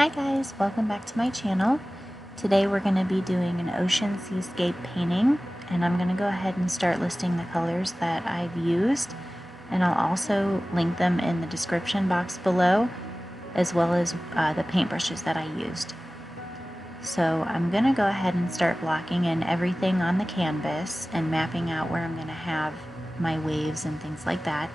Hi guys, welcome back to my channel. Today we're going to be doing an ocean seascape painting, and I'm going to go ahead and start listing the colors that I've used, and I'll also link them in the description box below, as well as the paintbrushes that I used. So I'm going to go ahead and start blocking in everything on the canvas and mapping out where I'm going to have my waves and things like that.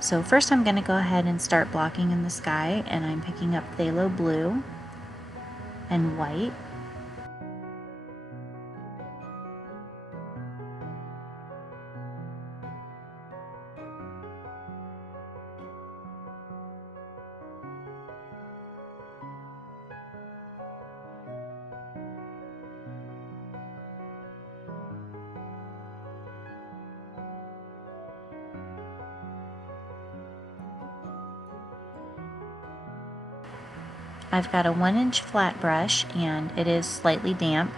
So first I'm going to go ahead and start blocking in the sky, and I'm picking up phthalo blue and white. I've got a 1-inch flat brush and it is slightly damp,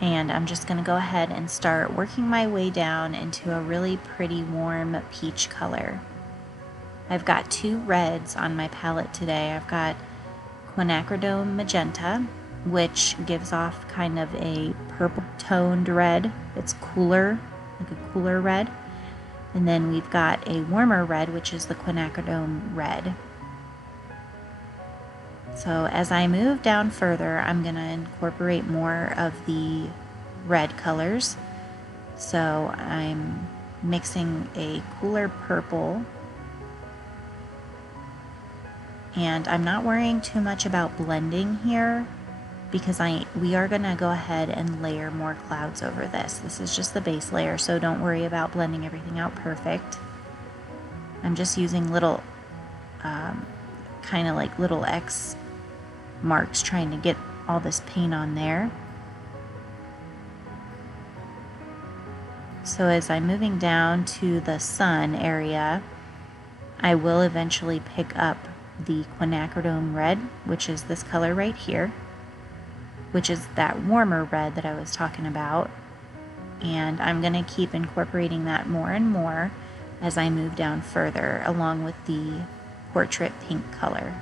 and I'm just going to go ahead and start working my way down into a really pretty warm peach color. I've got two reds on my palette today. I've got quinacridone magenta, which gives off kind of a purple toned red. It's cooler, like a cooler red. And then we've got a warmer red, which is the quinacridone red. So as I move down further, I'm going to incorporate more of the red colors. So I'm mixing a cooler purple, and I'm not worrying too much about blending here because we are going to go ahead and layer more clouds over this. This is just the base layer, so don't worry about blending everything out perfect. I'm just using little kind of like little X marks, trying to get all this paint on there. So as I'm moving down to the sun area, I will eventually pick up the quinacridone red, which is this color right here, which is that warmer red that I was talking about, and I'm going to keep incorporating that more and more as I move down further, along with the portrait pink color.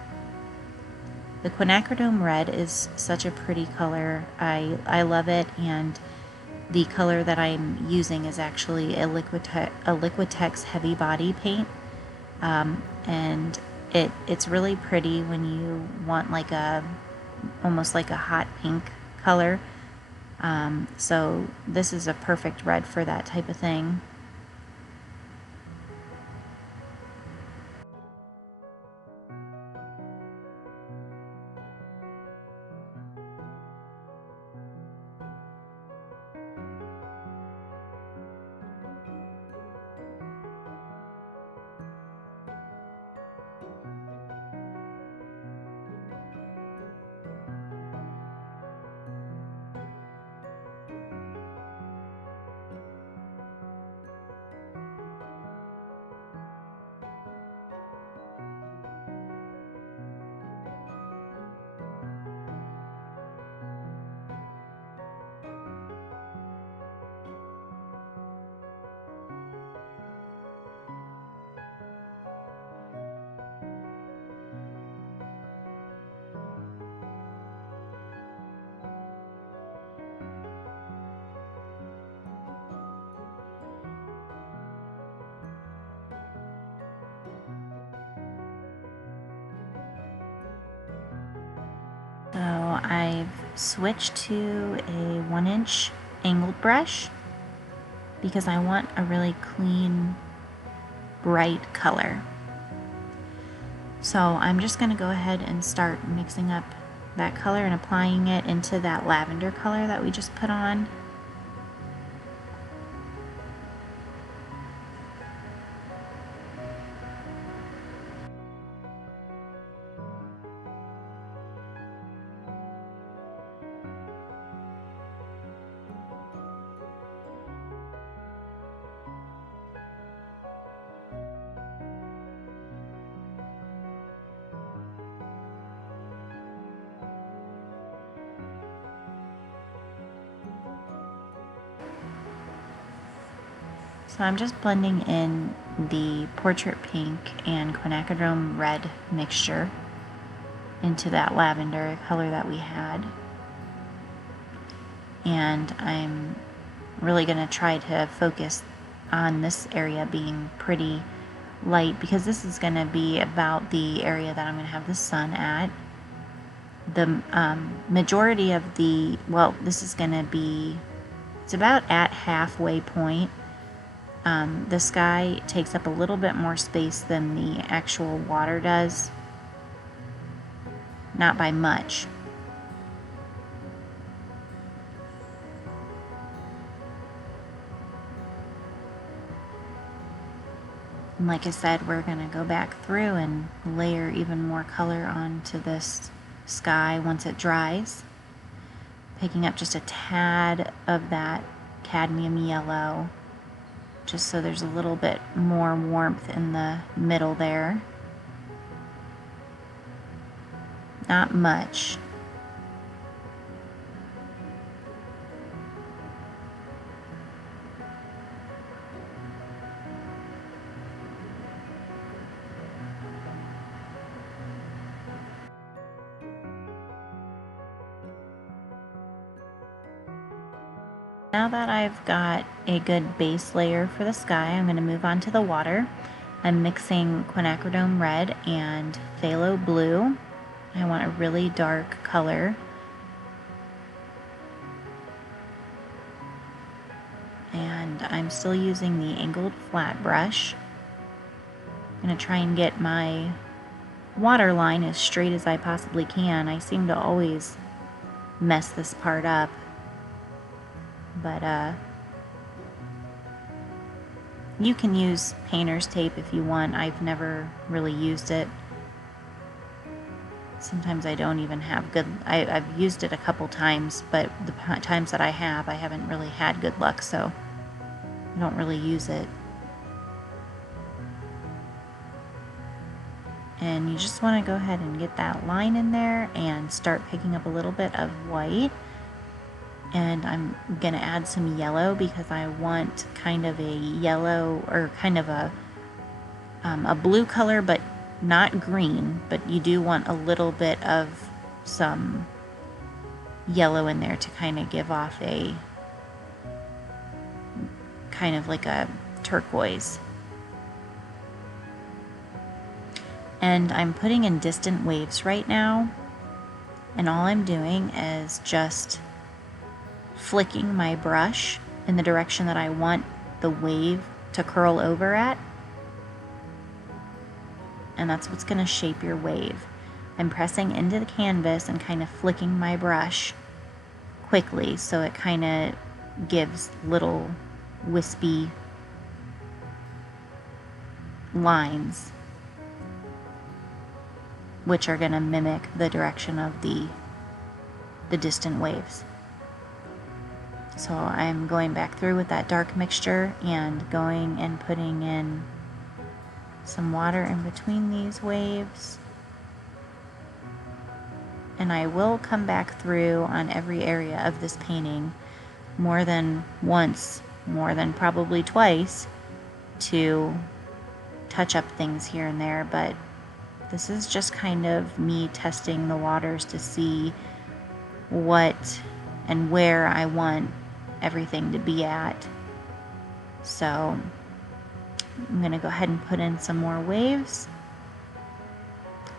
The quinacridone red is such a pretty color. I love it, and the color that I'm using is actually a Liquitex heavy body paint, and it's really pretty when you want like almost like a hot pink color. So this is a perfect red for that type of thing. So I've switched to a 1-inch angled brush because I want a really clean, bright color. So I'm just going to go ahead and start mixing up that color and applying it into that lavender color that we just put on. So I'm just blending in the portrait pink and quinacridone red mixture. into that lavender color that we had. And I'm really going to try to focus on this area being pretty light, because this is going to be about the area that I'm going to have the sun at. The majority of the, well, this is going to be, it's about at halfway point. The sky takes up a little bit more space than the actual water does. Not by much. And like I said, we're going to go back through and layer even more color onto this sky once it dries. Picking up just a tad of that cadmium yellow, just so there's a little bit more warmth in the middle there. Not much. Now that I've got a good base layer for the sky, I'm going to move on to the water. I'm mixing quinacridone red and phthalo blue. I want a really dark color. And I'm still using the angled flat brush. I'm going to try and get my water line as straight as I possibly can. I seem to always mess this part up. But you can use painter's tape if you want. I've never really used it. Sometimes I don't even have good, I've used it a couple times, but the times that I haven't really had good luck, so I don't really use it. And you just want to go ahead and get that line in there and start picking up a little bit of white. And I'm going to add some yellow because I want kind of a yellow, or kind of a blue color, but not green, but you do want a little bit of some yellow in there to kind of give off a kind of like a turquoise. And I'm putting in distant waves right now, and all I'm doing is just flicking my brush in the direction that I want the wave to curl over at, and that's what's going to shape your wave. I'm pressing into the canvas and kind of flicking my brush quickly so it kind of gives little wispy lines, which are going to mimic the direction of the distant waves. So I'm going back through with that dark mixture and going and putting in some water in between these waves. And I will come back through on every area of this painting more than once, more than probably twice, to touch up things here and there, but this is just kind of me testing the waters to see what and where I want everything to be at. So I'm going to go ahead and put in some more waves.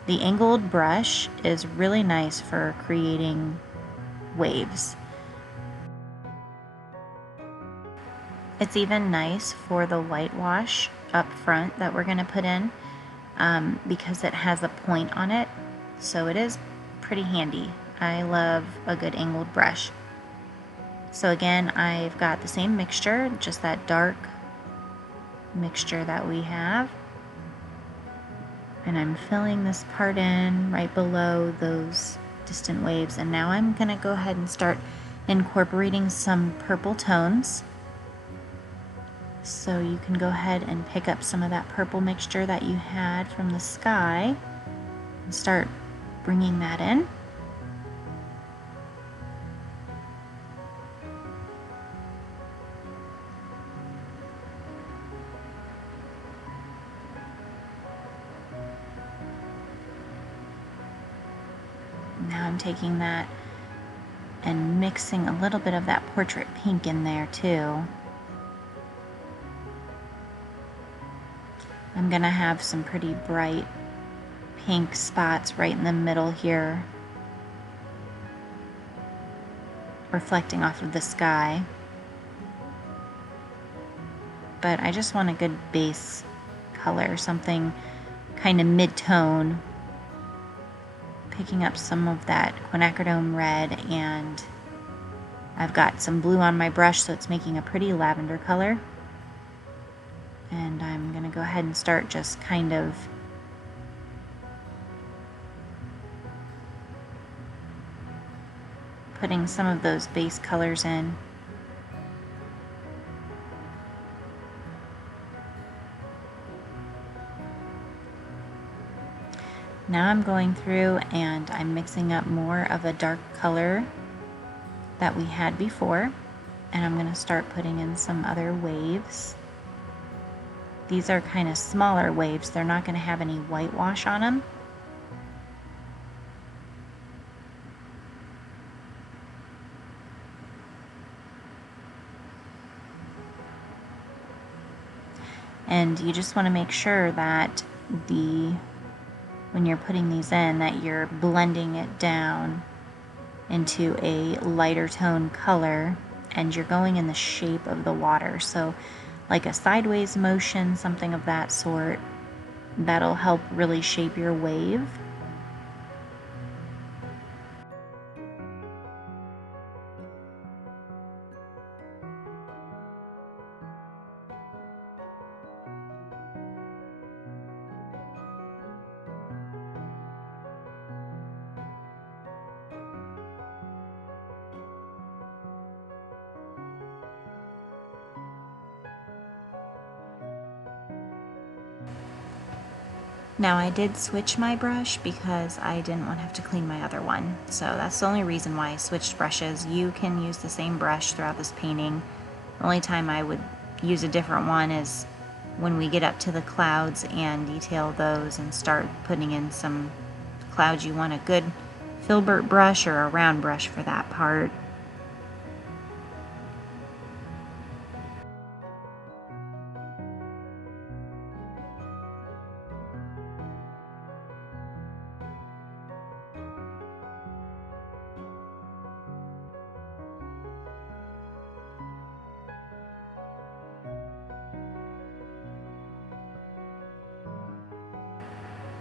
The angled brush is really nice for creating waves. It's even nice for the whitewash up front that we're going to put in, because it has a point on it, so it is pretty handy. I love a good angled brush. So again, I've got the same mixture, just that dark mixture that we have, and I'm filling this part in right below those distant waves. And now I'm going to go ahead and start incorporating some purple tones. So you can go ahead and pick up some of that purple mixture that you had from the sky and start bringing that in. Now I'm taking that and mixing a little bit of that portrait pink in there too. I'm gonna have some pretty bright pink spots right in the middle here, reflecting off of the sky. But I just want a good base color, something kind of mid-tone, picking up some of that quinacridone red, and I've got some blue on my brush, so it's making a pretty lavender color. And I'm going to go ahead and start just kind of putting some of those base colors in. Now I'm going through and I'm mixing up more of a dark color that we had before, and I'm going to start putting in some other waves. These are kind of smaller waves. They're not going to have any whitewash on them. And you just want to make sure that when you're putting these in, that you're blending it down into a lighter tone color, and you're going in the shape of the water. So like a sideways motion, something of that sort, that'll help really shape your wave. Now I did switch my brush because I didn't want to have to clean my other one. So that's the only reason why I switched brushes. You can use the same brush throughout this painting. The only time I would use a different one is when we get up to the clouds and detail those and start putting in some clouds. You want a good filbert brush or a round brush for that part.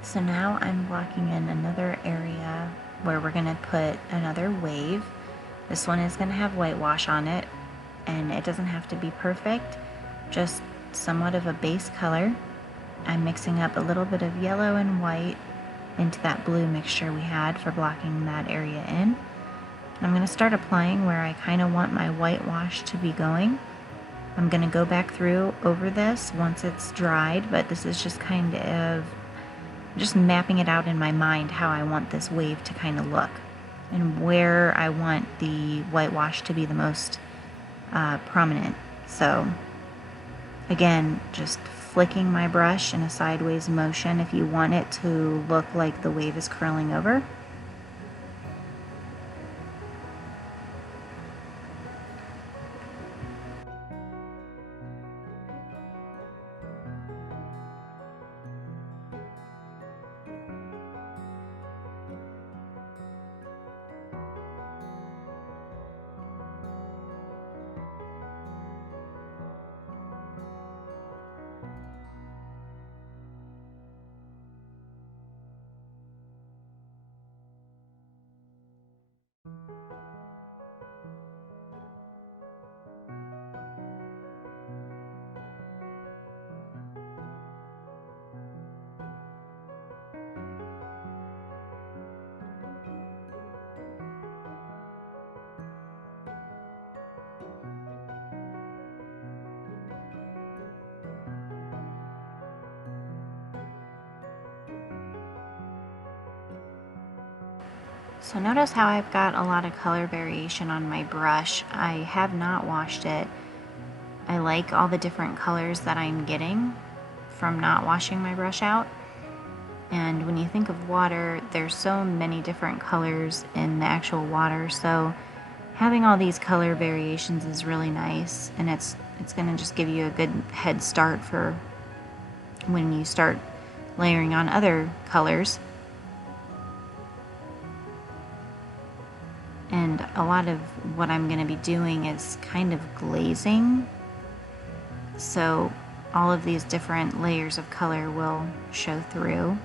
So now I'm blocking in another area where we're going to put another wave. This one is going to have whitewash on it, and it doesn't have to be perfect, just somewhat of a base color. I'm mixing up a little bit of yellow and white into that blue mixture we had for blocking that area in. I'm going to start applying where I kind of want my whitewash to be going. I'm going to go back through over this once it's dried, but this is just kind of just mapping it out in my mind how I want this wave to kind of look and where I want the whitewash to be the most prominent. So again, just flicking my brush in a sideways motion if you want it to look like the wave is curling over. So notice how I've got a lot of color variation on my brush. I have not washed it. I like all the different colors that I'm getting from not washing my brush out. And when you think of water, there's so many different colors in the actual water, so having all these color variations is really nice, and it's going to just give you a good head start for when you start layering on other colors. And a lot of what I'm going to be doing is kind of glazing, so all of these different layers of color will show through.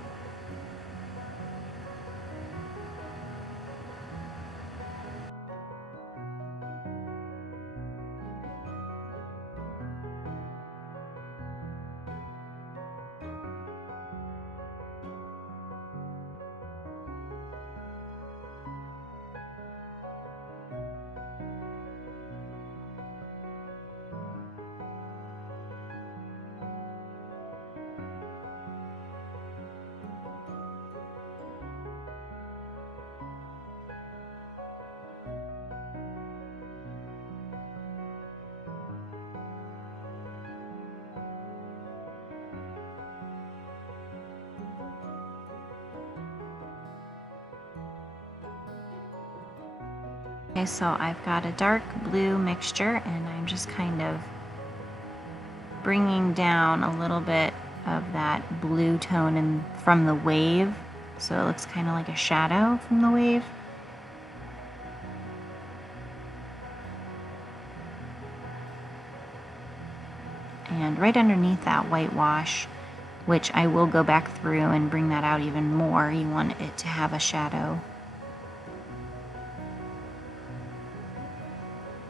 Okay, so I've got a dark blue mixture, and I'm just kind of bringing down a little bit of that blue tone from the wave, so it looks kind of like a shadow from the wave. And right underneath that whitewash, which I will go back through and bring that out even more, you want it to have a shadow.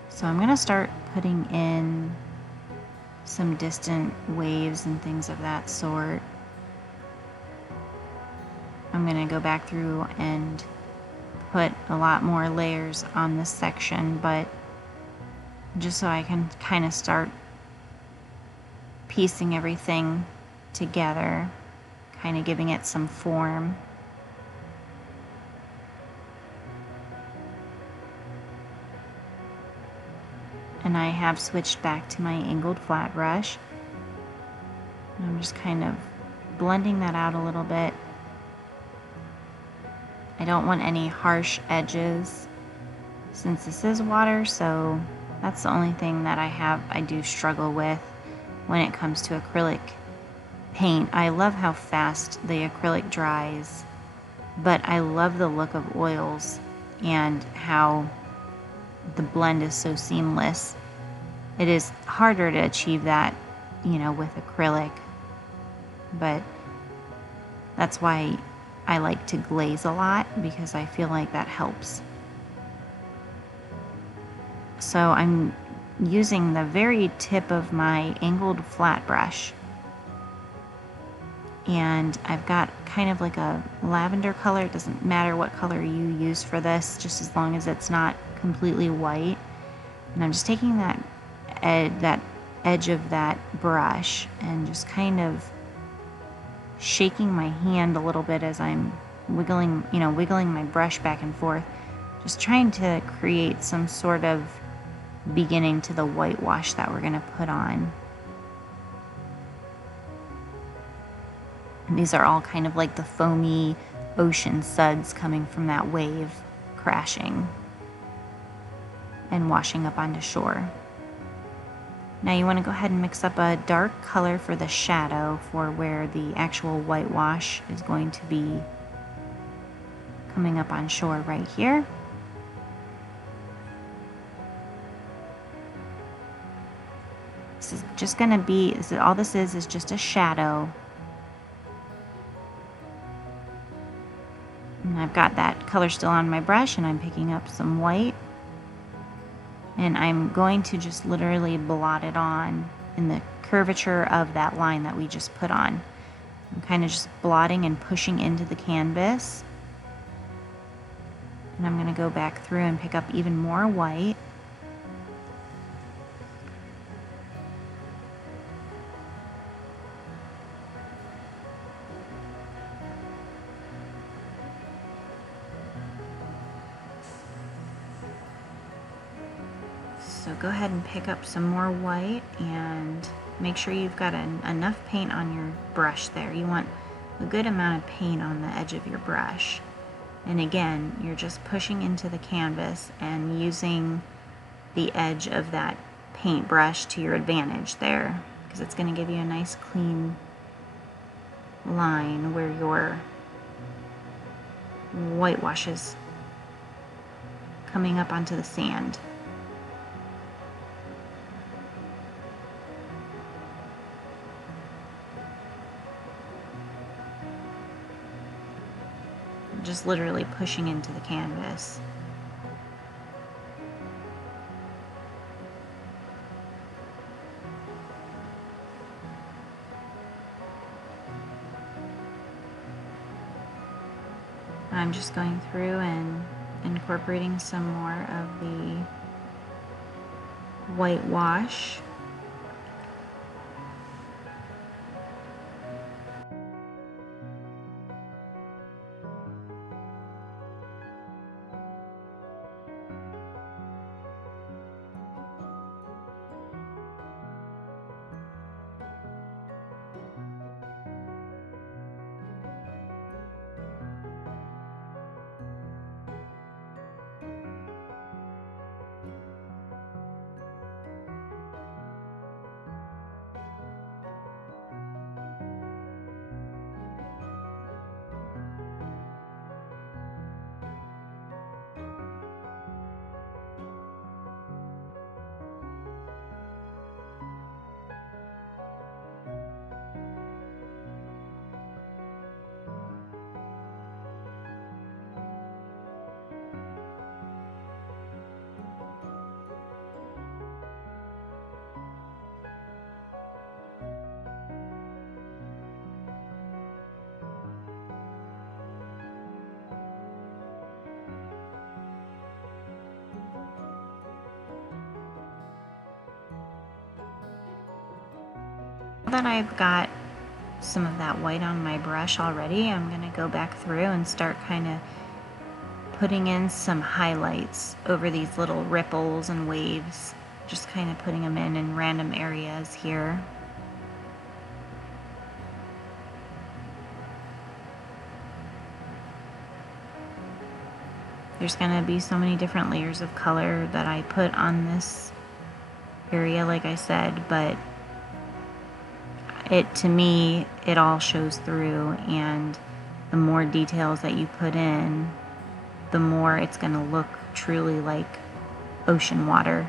So I'm going to start putting in some distant waves and things of that sort. I'm going to go back through and put a lot more layers on this section, but just so I can kind of start piecing everything together, kind of giving it some form. And I have switched back to my angled flat brush. And I'm just kind of blending that out a little bit. I don't want any harsh edges since this is water, so that's the only thing that I do struggle with when it comes to acrylic paint. I love how fast the acrylic dries, but I love the look of oils and how the blend is so seamless. It is harder to achieve that, with acrylic, but that's why I like to glaze a lot, because I feel like that helps. So I'm using the very tip of my angled flat brush, and I've got kind of like a lavender color. It doesn't matter what color you use for this, just as long as it's not completely white. And I'm just taking that edge of that brush and just kind of shaking my hand a little bit as I'm wiggling my brush back and forth, just trying to create some sort of beginning to the whitewash that we're going to put on. And these are all kind of like the foamy ocean suds coming from that wave crashing and washing up onto shore. Now you want to go ahead and mix up a dark color for the shadow for where the actual whitewash is going to be coming up on shore right here. This is just going to be, all this is just a shadow. And I've got that color still on my brush, and I'm picking up some white. And I'm going to just literally blot it on in the curvature of that line that we just put on. I'm kind of just blotting and pushing into the canvas. And I'm going to go back through and pick up even more white. So go ahead and pick up some more white and make sure you've got enough paint on your brush there. You want a good amount of paint on the edge of your brush. And again, you're just pushing into the canvas and using the edge of that paintbrush to your advantage there, because it's going to give you a nice clean line where your whitewash is coming up onto the sand. Just literally pushing into the canvas. I'm just going through and incorporating some more of the whitewash. Now that I've got some of that white on my brush already, I'm going to go back through and start kind of putting in some highlights over these little ripples and waves, just kind of putting them in random areas here. There's going to be so many different layers of color that I put on this area, like I said, but to me, it all shows through, and the more details that you put in, the more it's going to look truly like ocean water.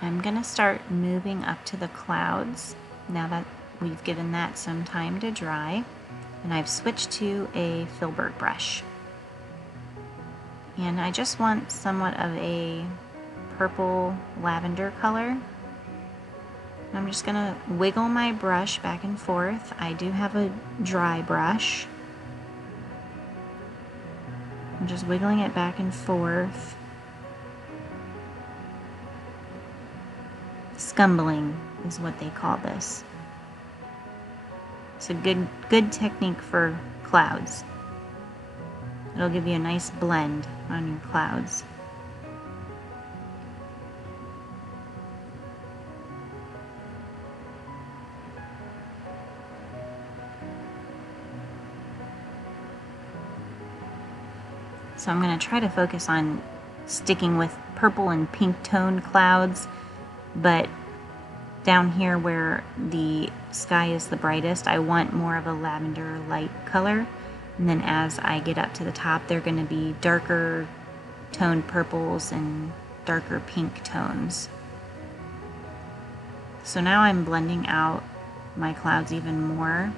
I'm going to start moving up to the clouds now that we've given that some time to dry. And I've switched to a filbert brush. And I just want somewhat of a purple lavender color. I'm just going to wiggle my brush back and forth. I do have a dry brush. I'm just wiggling it back and forth. Scumbling is what they call this. It's a good technique for clouds. It'll give you a nice blend on your clouds. So I'm going to try to focus on sticking with purple and pink toned clouds, but down here where the sky is the brightest, I want more of a lavender light color. And then as I get up to the top, they're going to be darker toned purples and darker pink tones. So now I'm blending out my clouds even more.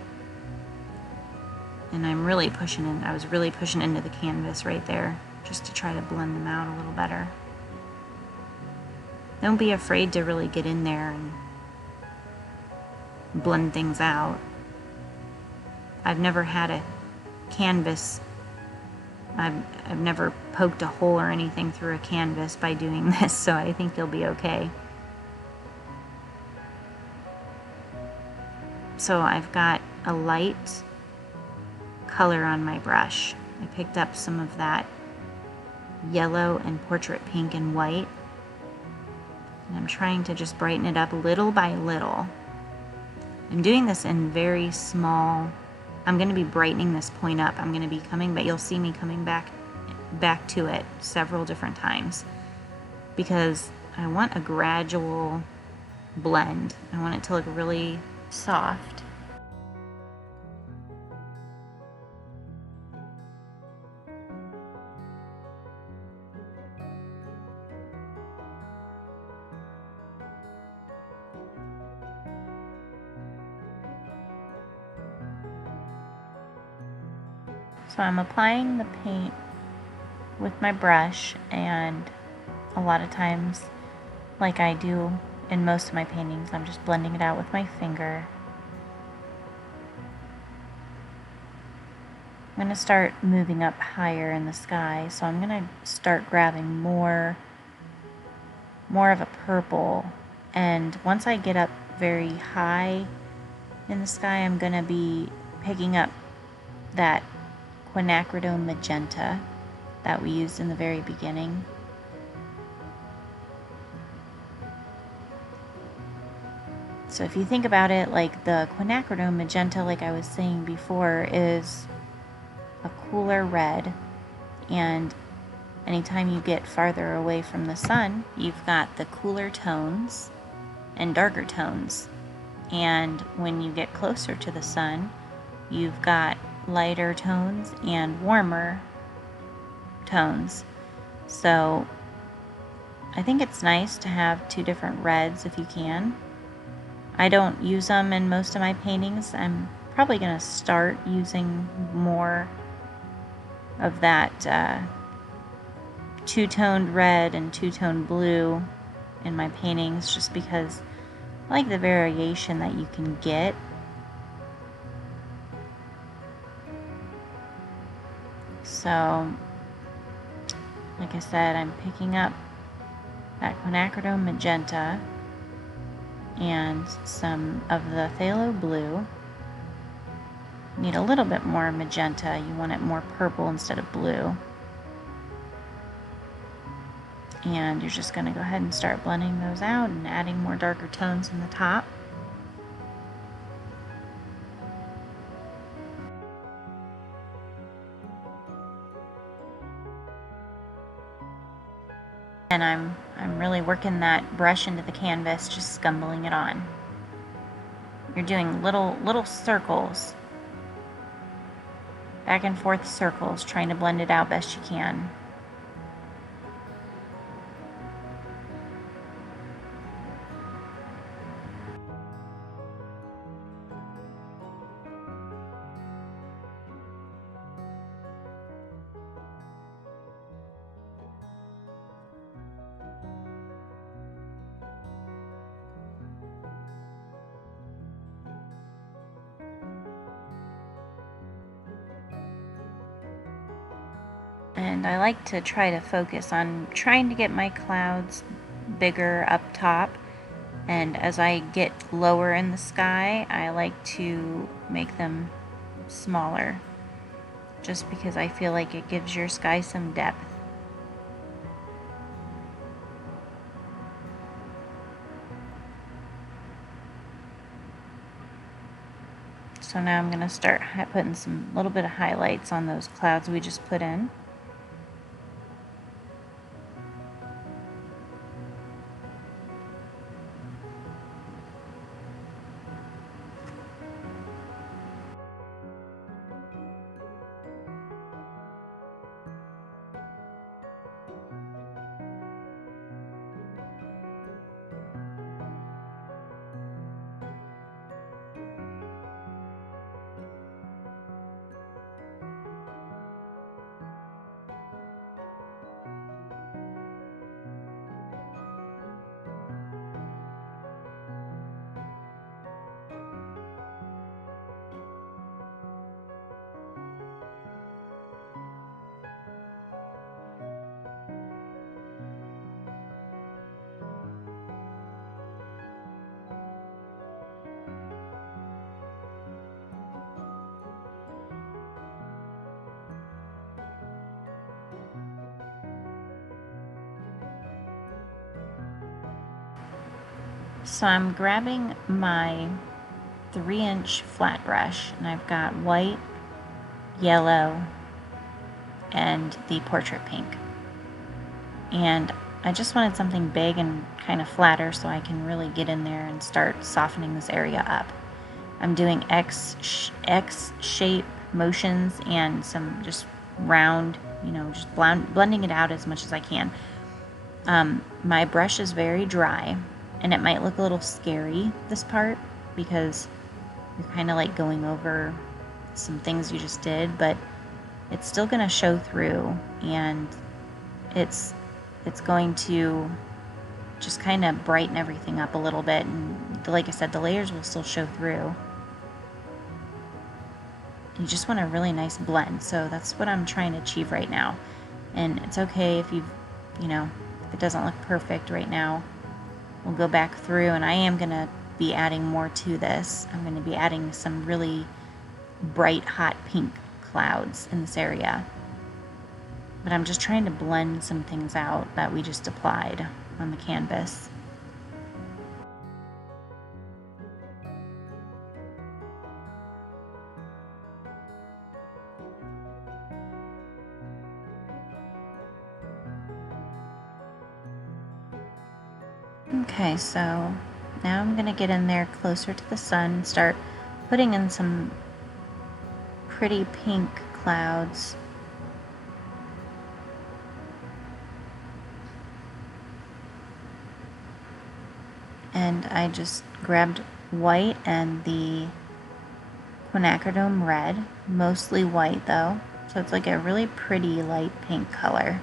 And I'm really pushing in. I was really pushing into the canvas right there, just to try to blend them out a little better. Don't be afraid to really get in there and blend things out. I've never had a canvas, I've never poked a hole or anything through a canvas by doing this, so I think you'll be okay. So I've got a light color on my brush. I picked up some of that yellow and portrait pink and white. And I'm trying to just brighten it up little by little. I'm doing this in very small, I'm going to be brightening this point up. I'm going to be coming, but you'll see me coming back to it several different times because I want a gradual blend. I want it to look really soft. So I'm applying the paint with my brush, and a lot of times, like I do in most of my paintings, I'm just blending it out with my finger. I'm going to start moving up higher in the sky, so I'm going to start grabbing more of a purple, and once I get up very high in the sky, I'm going to be picking up that quinacridone magenta that we used in the very beginning. So if you think about it, like the quinacridone magenta, like I was saying before, is a cooler red, and anytime you get farther away from the sun, you've got the cooler tones and darker tones, and when you get closer to the sun, you've got lighter tones and warmer tones. So I think it's nice to have two different reds if you can. I don't use them in most of my paintings. I'm probably going to start using more of that two-toned red and two-toned blue in my paintings, just because I like the variation that you can get. So, like I said, I'm picking up that quinacridone magenta and some of the phthalo blue. You need a little bit more magenta. You want it more purple instead of blue. And you're just going to go ahead and start blending those out and adding more darker tones in the top. And I'm really working that brush into the canvas, just scumbling it on. You're doing little circles, back and forth circles, trying to blend it out best you can. And I like to try to focus on trying to get my clouds bigger up top, and as I get lower in the sky, I like to make them smaller, just because I feel like it gives your sky some depth. So now I'm going to start putting some little bit of highlights on those clouds we just put in. So I'm grabbing my 3-inch flat brush, and I've got white, yellow, and the portrait pink. And I just wanted something big and kind of flatter so I can really get in there and start softening this area up. I'm doing X shape motions and some just round, just blending it out as much as I can. My brush is very dry, and it might look a little scary, this part, because you're kind of like going over some things you just did, but it's still going to show through, and it's going to just kind of brighten everything up a little bit, and like I said, the layers will still show through. You just want a really nice blend, so that's what I'm trying to achieve right now. And it's okay if if it doesn't look perfect right now. We'll go back through, and I am going to be adding more to this. I'm going to be adding some really bright, hot pink clouds in this area. But I'm just trying to blend some things out that we just applied on the canvas. Okay, so now I'm going to get in there closer to the sun and start putting in some pretty pink clouds. And I just grabbed white and the quinacridone red, mostly white though, so it's like a really pretty light pink color.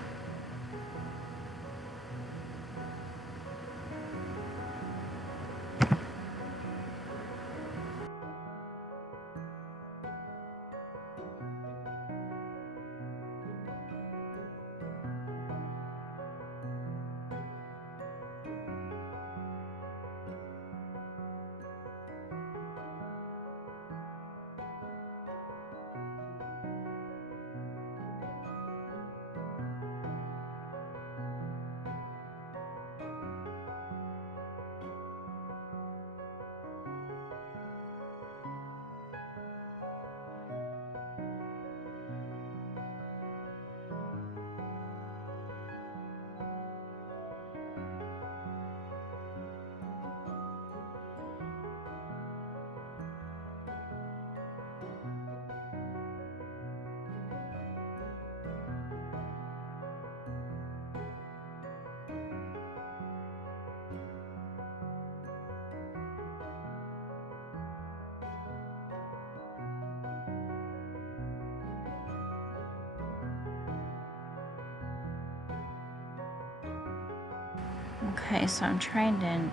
Okay, so I'm trying to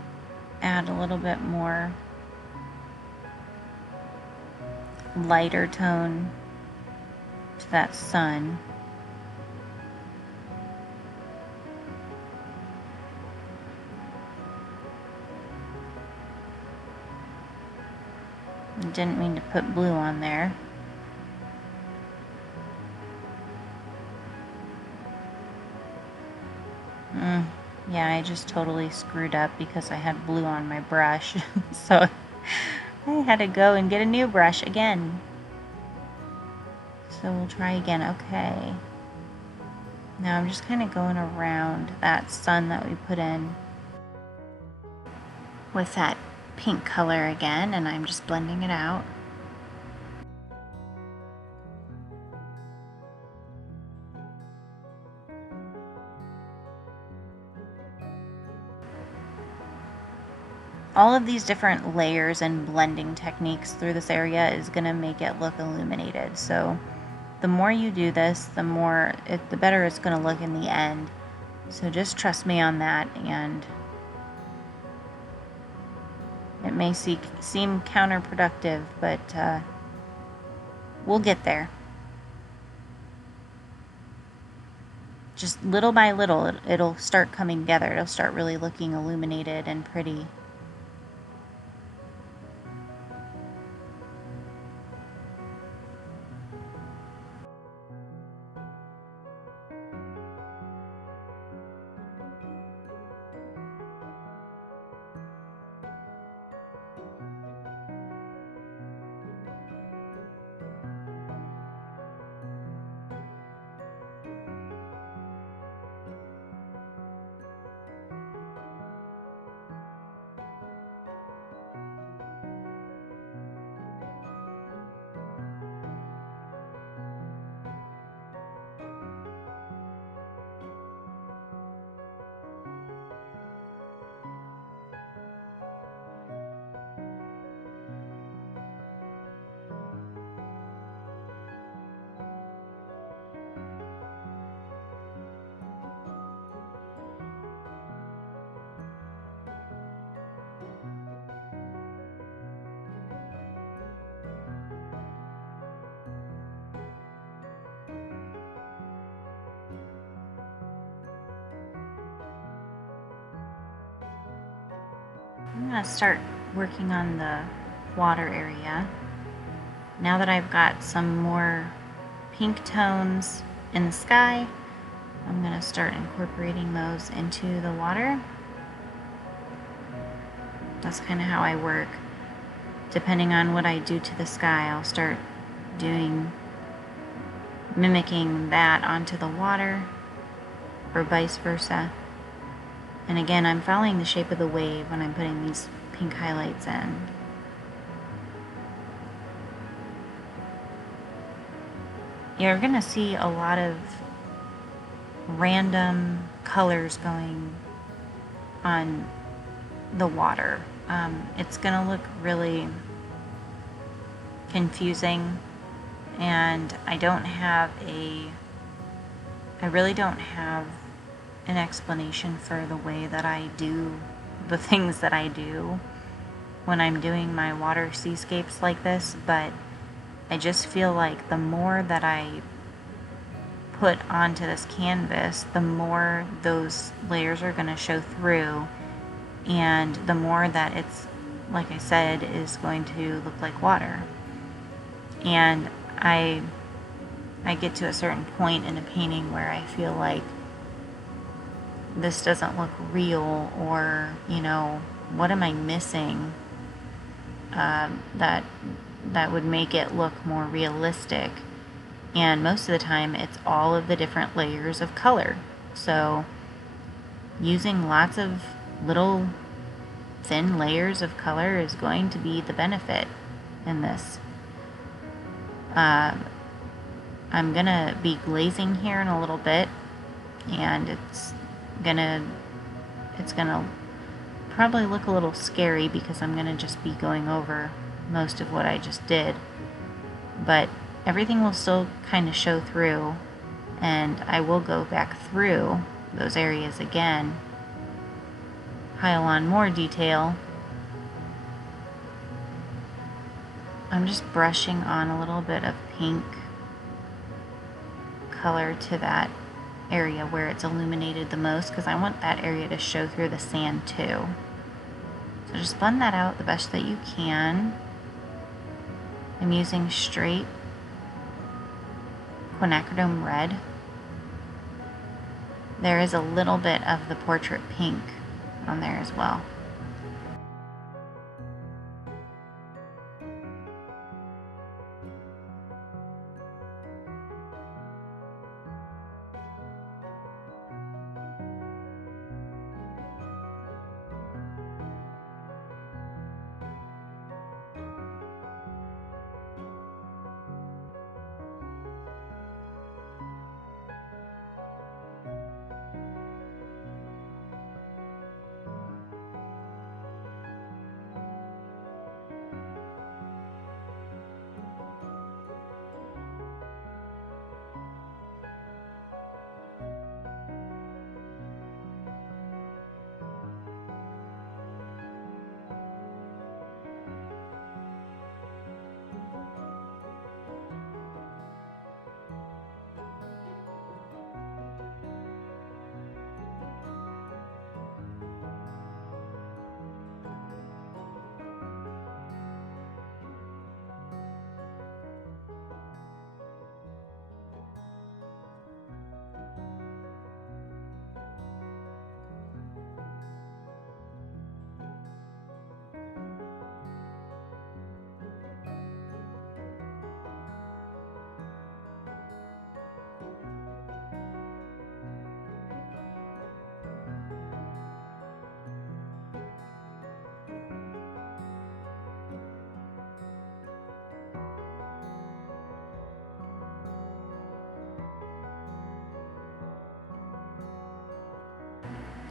add a little bit more lighter tone to that sun. I didn't mean to put blue on there. Yeah, I just totally screwed up because I had blue on my brush. So I had to go and get a new brush again. So we'll try again. Okay. Now I'm just kind of going around that sun that we put in with that pink color again, and I'm just blending it out. All of these different layers and blending techniques through this area is going to make it look illuminated. So the more you do this, the better it's going to look in the end. So just trust me on that, and it may seem counterproductive, but we'll get there. Just little by little, it'll start coming together. It'll start really looking illuminated and pretty. I'm going to start working on the water area. Now that I've got some more pink tones in the sky, I'm going to start incorporating those into the water. That's kind of how I work. Depending on what I do to the sky, I'll start mimicking that onto the water, or vice versa. And again, I'm following the shape of the wave when I'm putting these pink highlights in. You're going to see a lot of random colors going on the water. It's going to look really confusing, and I really don't have an explanation for the way that I do the things that I do when I'm doing my water seascapes like this, but I just feel like the more that I put onto this canvas, the more those layers are going to show through, and the more that it's, like I said, is going to look like water. And I get to a certain point in a painting where I feel like this doesn't look real, or, you know, what am I missing that would make it look more realistic? And most of the time it's all of the different layers of color. So using lots of little thin layers of color is going to be the benefit in this. I'm gonna be glazing here in a little bit, and it's gonna probably look a little scary because I'm gonna just be going over most of what I just did, but everything will still kind of show through, and I will go back through those areas again, pile on more detail. I'm just brushing on a little bit of pink color to that area where it's illuminated the most, because I want that area to show through the sand too. So just blend that out the best that you can. I'm using straight quinacridone red. There is a little bit of the portrait pink on there as well.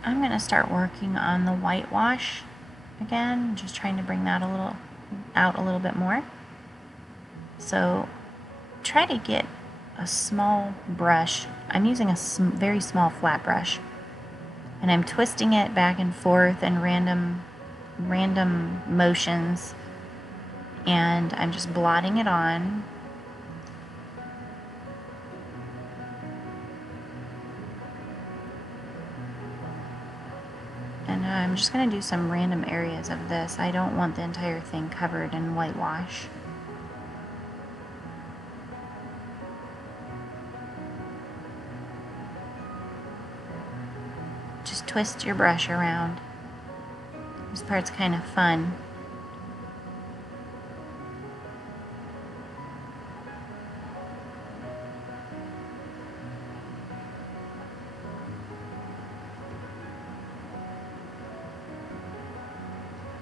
I'm going to start working on the whitewash again, just trying to bring that out a little bit more. So try to get a small brush. I'm using a very small flat brush, and I'm twisting it back and forth in random motions, and I'm just blotting it on. And I'm just going to do some random areas of this. I don't want the entire thing covered in whitewash. Just twist your brush around. This part's kind of fun.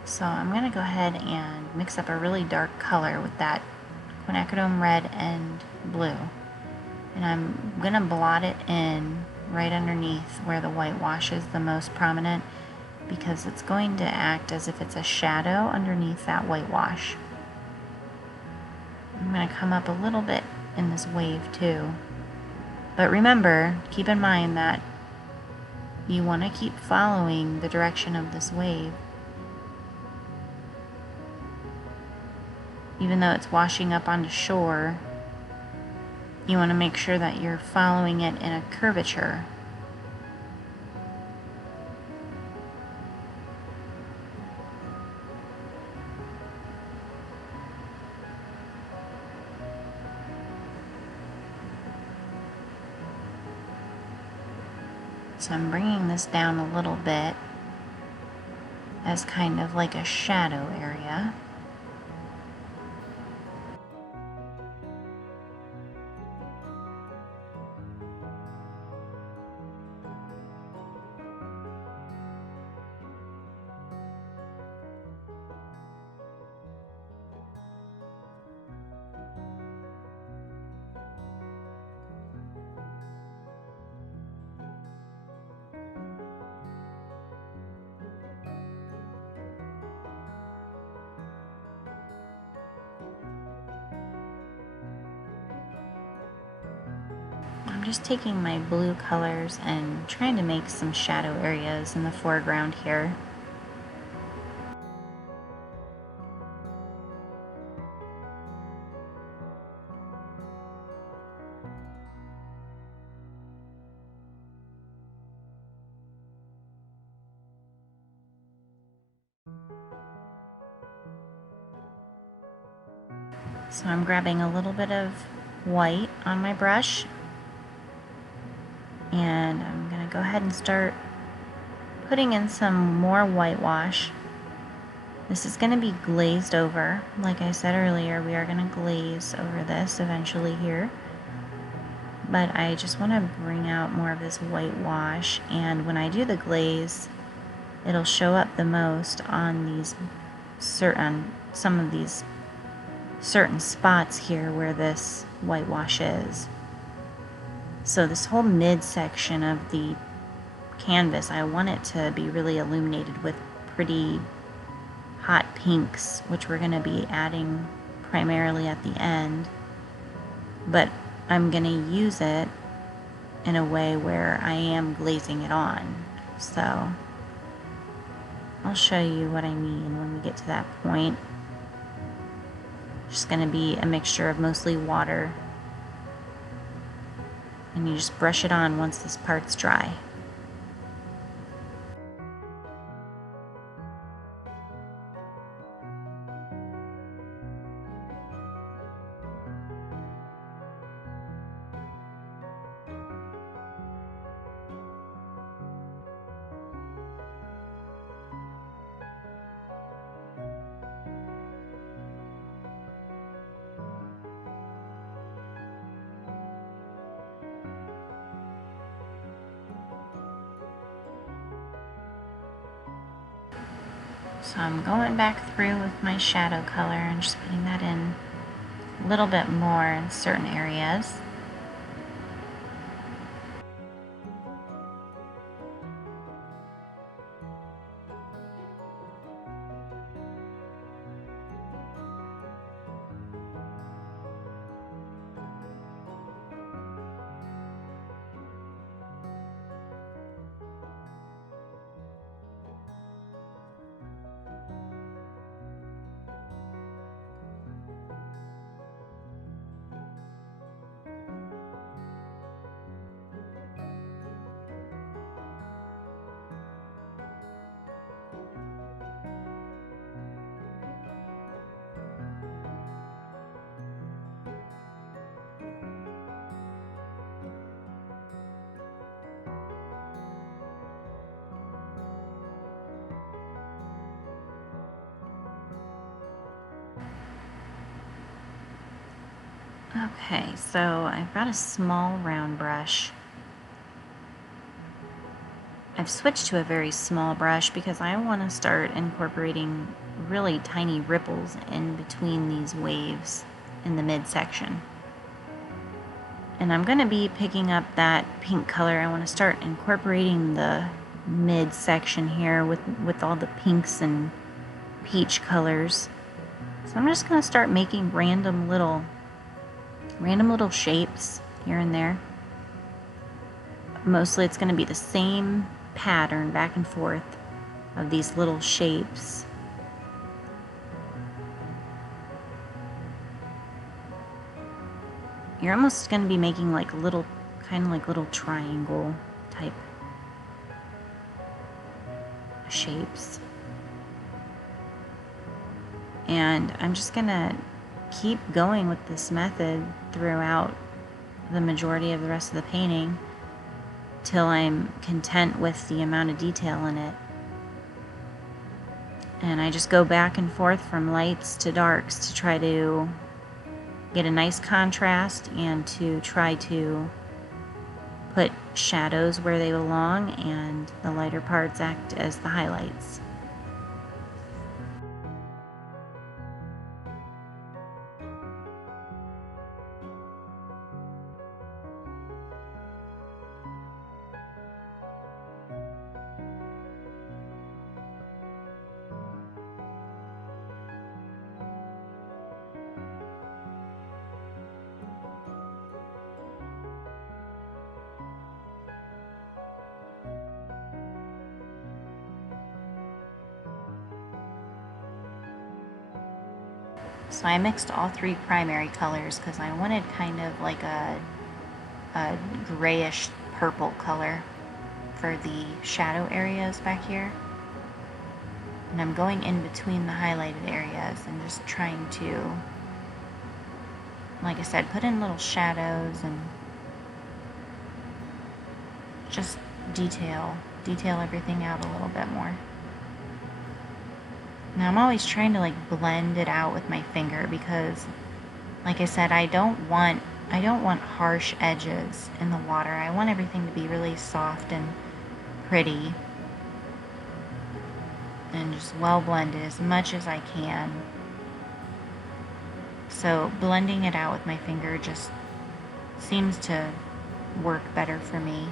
So I'm going to go ahead and mix up a really dark color with that quinacridone red and blue. And I'm going to blot it in right underneath where the whitewash is the most prominent, because it's going to act as if it's a shadow underneath that whitewash. I'm going to come up a little bit in this wave too. But remember, keep in mind that you want to keep following the direction of this wave. Even though it's washing up onto shore, you want to make sure that you're following it in a curvature. So I'm bringing this down a little bit as kind of like a shadow area. I'm just taking my blue colors and trying to make some shadow areas in the foreground here. So I'm grabbing a little bit of white on my brush, and I'm going to go ahead and start putting in some more whitewash. This is going to be glazed over. Like I said earlier, we are going to glaze over this eventually here. But I just want to bring out more of this whitewash, and when I do the glaze, it'll show up the most on these some of these certain spots here where this whitewash is. So this whole midsection of the canvas, I want it to be really illuminated with pretty hot pinks, which we're going to be adding primarily at the end, but I'm going to use it in a way where I am glazing it on. So I'll show you what I mean when we get to that point. It's just going to be a mixture of mostly water, and you just brush it on once this part's dry. So I'm going back through with my shadow color and just putting that in a little bit more in certain areas. Okay, so I've got a small round brush. I've switched to a very small brush because I want to start incorporating really tiny ripples in between these waves in the midsection. And I'm going to be picking up that pink color. I want to start incorporating the midsection here with all the pinks and peach colors. So I'm just going to start making random little shapes here and there. Mostly it's going to be the same pattern back and forth of these little shapes. You're almost going to be making like little, kind of like little triangle type shapes. And I'm just going to keep going with this method throughout the majority of the rest of the painting till I'm content with the amount of detail in it. And I just go back and forth from lights to darks to try to get a nice contrast and to try to put shadows where they belong, and the lighter parts act as the highlights. So I mixed all three primary colors because I wanted kind of like a grayish purple color for the shadow areas back here. And I'm going in between the highlighted areas and just trying to, like I said, put in little shadows and just detail everything out a little bit more. Now I'm always trying to like blend it out with my finger because, like I said, I don't want harsh edges in the water. I want everything to be really soft and pretty and just well blended as much as I can. So blending it out with my finger just seems to work better for me.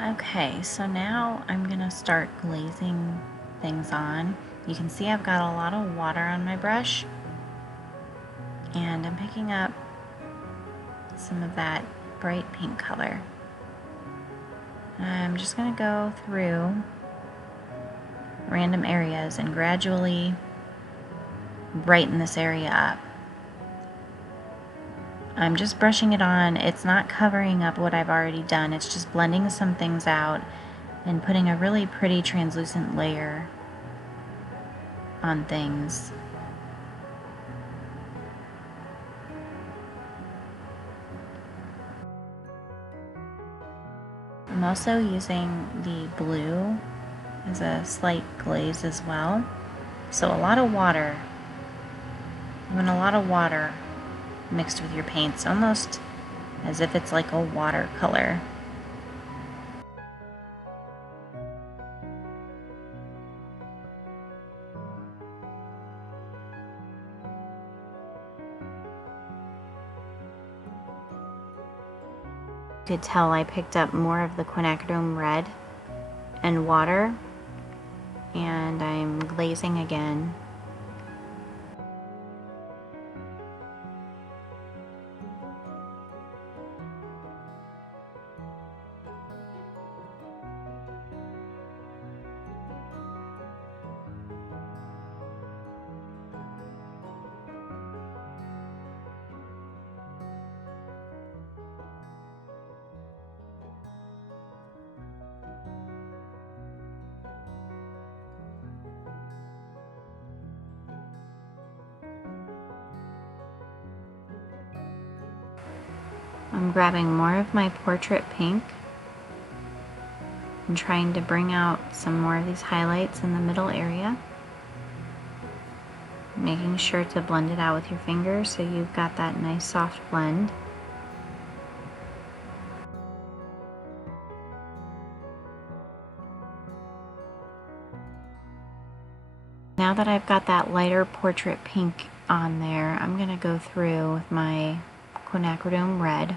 Okay, so now I'm gonna start glazing things on. You can see I've got a lot of water on my brush, and I'm picking up some of that bright pink color. I'm just gonna go through random areas and gradually brighten this area up. I'm just brushing it on. It's not covering up what I've already done. It's just blending some things out and putting a really pretty translucent layer on things. I'm also using the blue as a slight glaze as well. So a lot of water. You want a lot of water mixed with your paints, almost as if it's like a watercolor. You could tell I picked up more of the quinacridone red and water, and I'm glazing again. I'm grabbing more of my portrait pink and trying to bring out some more of these highlights in the middle area. Making sure to blend it out with your fingers so you've got that nice soft blend. Now that I've got that lighter portrait pink on there, I'm going to go through with my quinacridone red,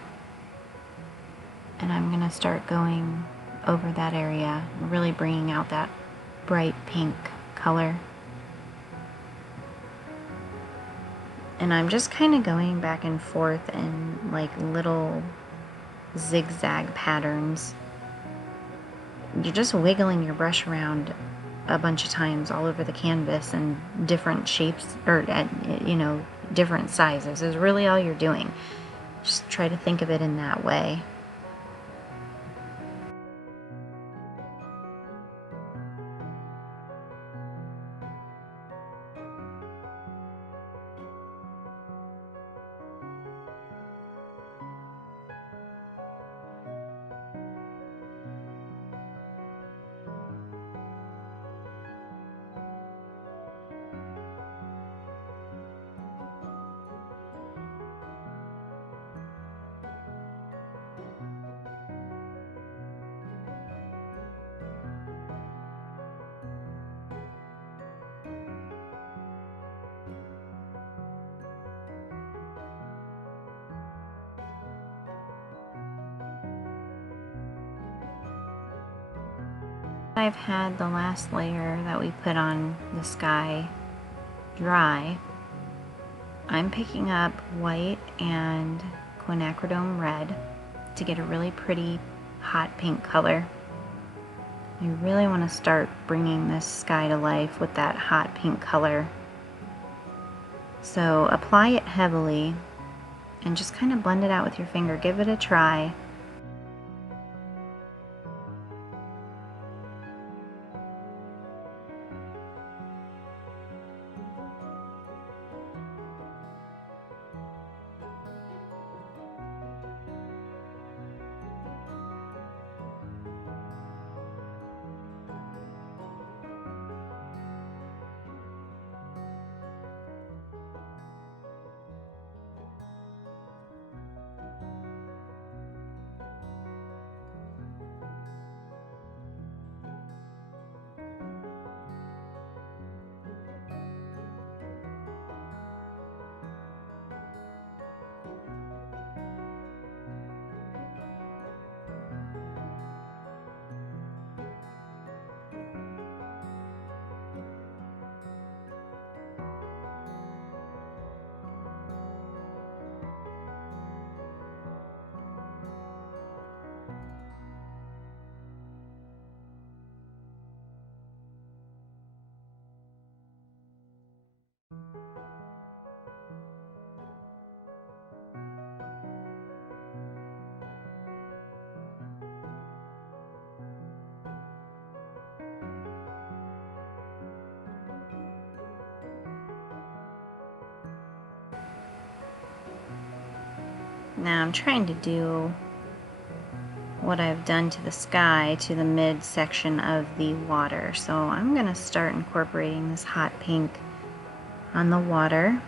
and I'm going to start going over that area, really bringing out that bright pink color. And I'm just kind of going back and forth in like little zigzag patterns. You're just wiggling your brush around a bunch of times all over the canvas in different shapes, or at, different sizes is really all you're doing. Just try to think of it in that way. I've had the last layer that we put on the sky dry. I'm picking up white and quinacridone red to get a really pretty hot pink color. You really want to start bringing this sky to life with that hot pink color. So apply it heavily and just kind of blend it out with your finger. Give it a try. Now I'm trying to do what I've done to the sky to the mid section of the water. So I'm going to start incorporating this hot pink on the water.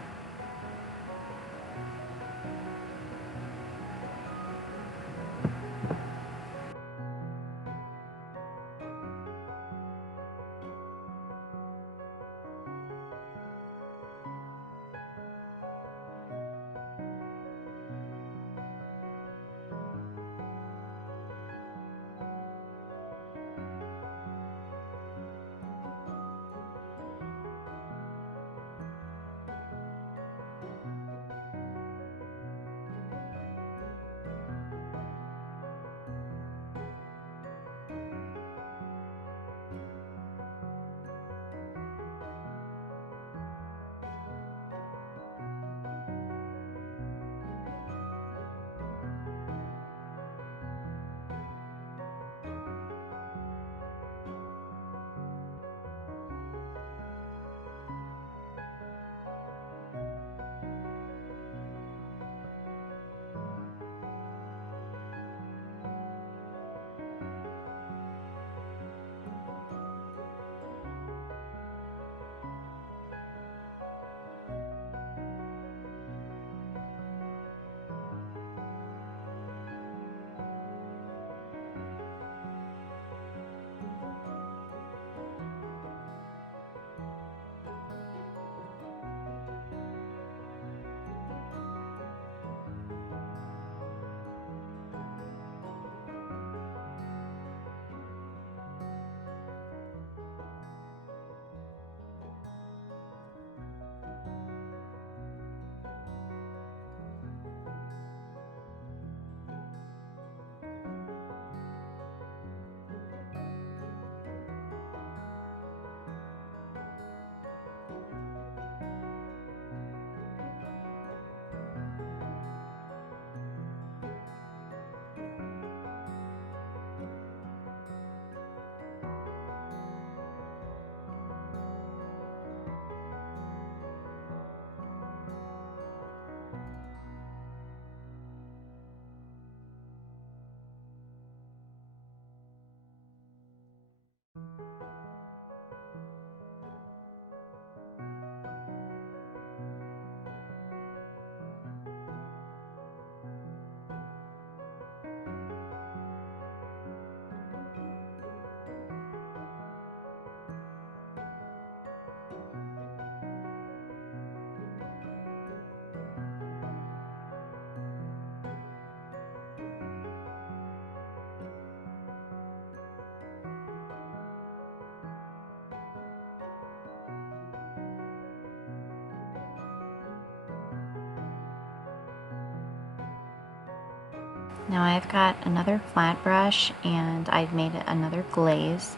Now I've got another flat brush and I've made another glaze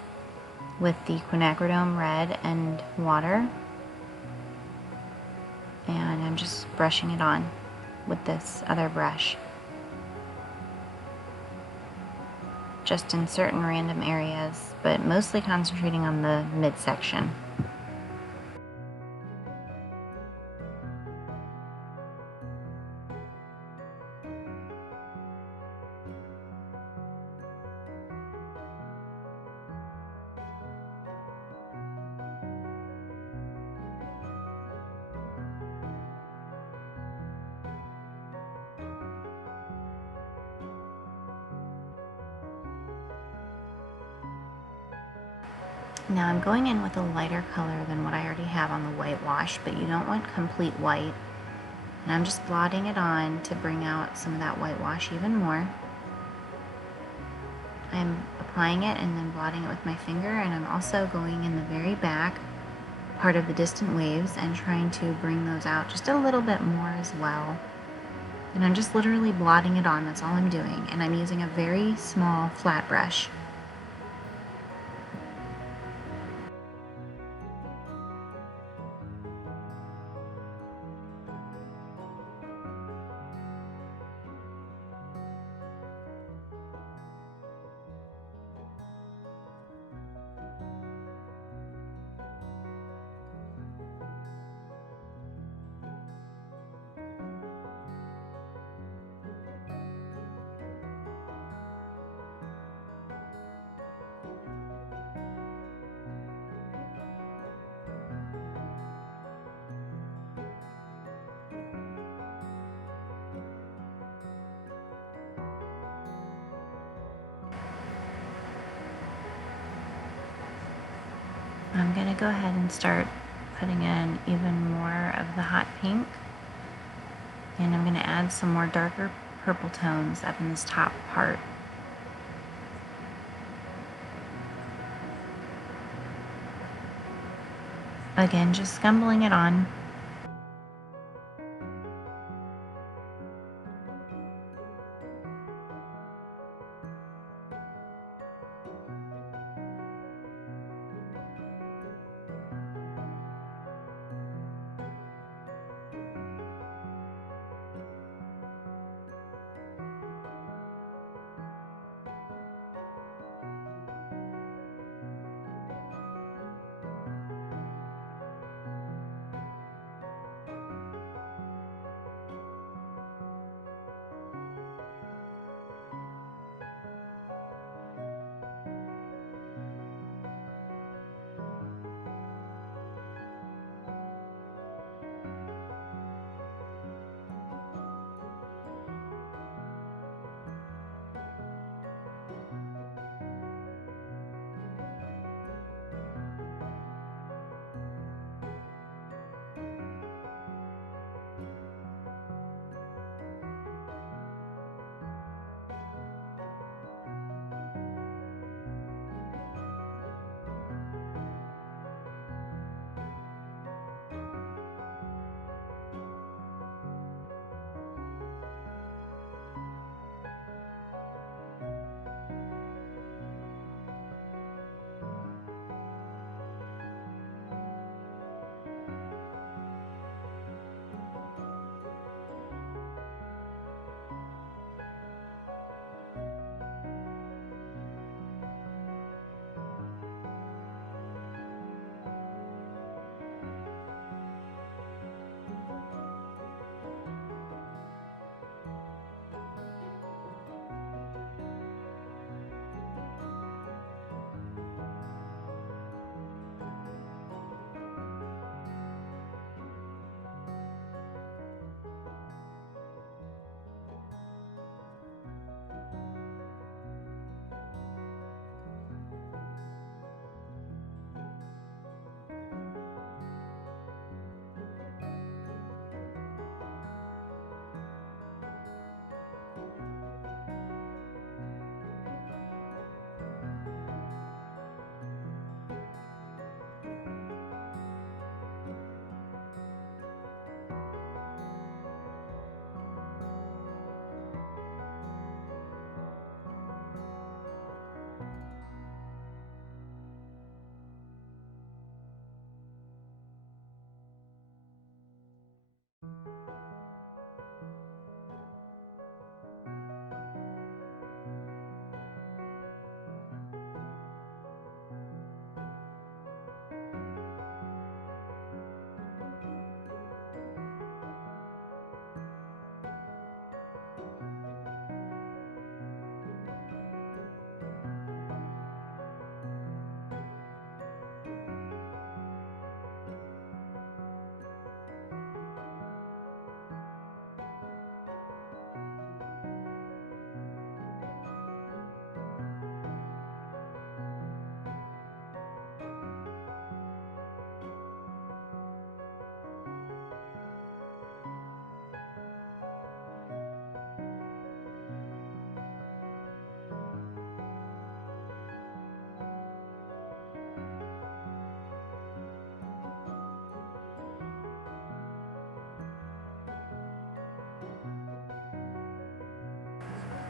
with the quinacridone red and water, and I'm just brushing it on with this other brush, just in certain random areas, but mostly concentrating on the midsection. Now I'm going in with a lighter color than what I already have on the whitewash, but you don't want complete white. And I'm just blotting it on to bring out some of that whitewash even more. I'm applying it and then blotting it with my finger, and I'm also going in the very back part of the distant waves and trying to bring those out just a little bit more as well. And I'm just literally blotting it on, that's all I'm doing, and I'm using a very small flat brush. I'm going to go ahead and start putting in even more of the hot pink. And I'm going to add some more darker purple tones up in this top part. Again, just scumbling it on.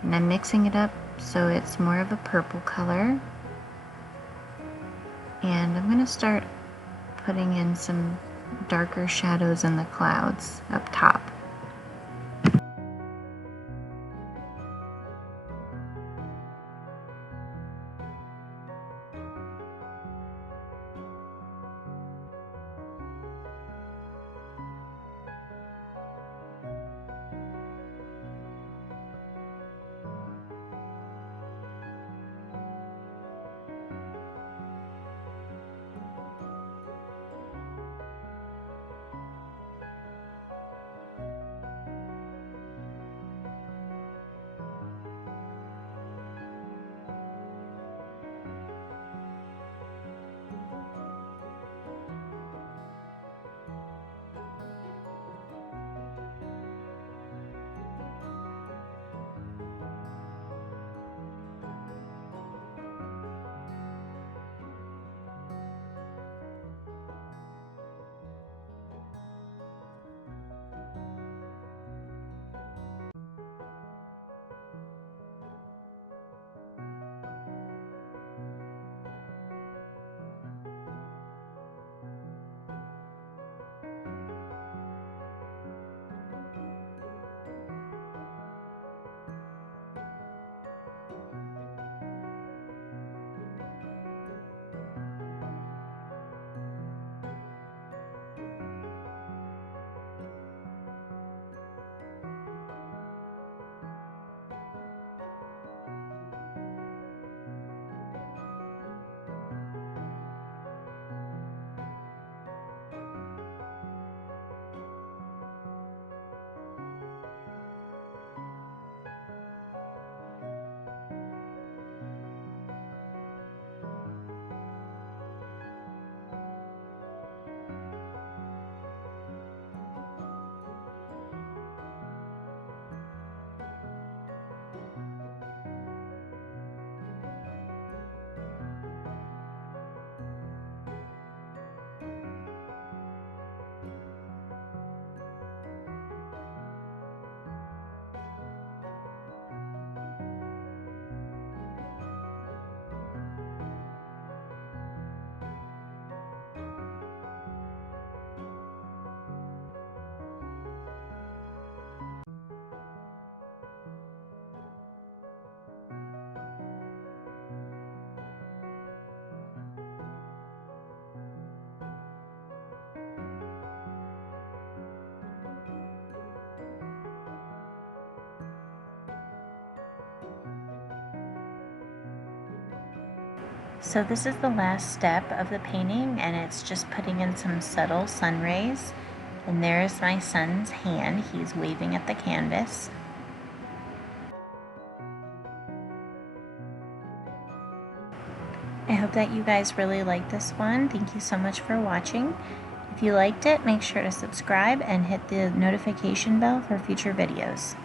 And I'm mixing it up so it's more of a purple color. And I'm going to start putting in some darker shadows in the clouds up top. So this is the last step of the painting, and it's just putting in some subtle sun rays. And there's my son's hand. He's waving at the canvas. I hope that you guys really liked this one. Thank you so much for watching. If you liked it, make sure to subscribe and hit the notification bell for future videos.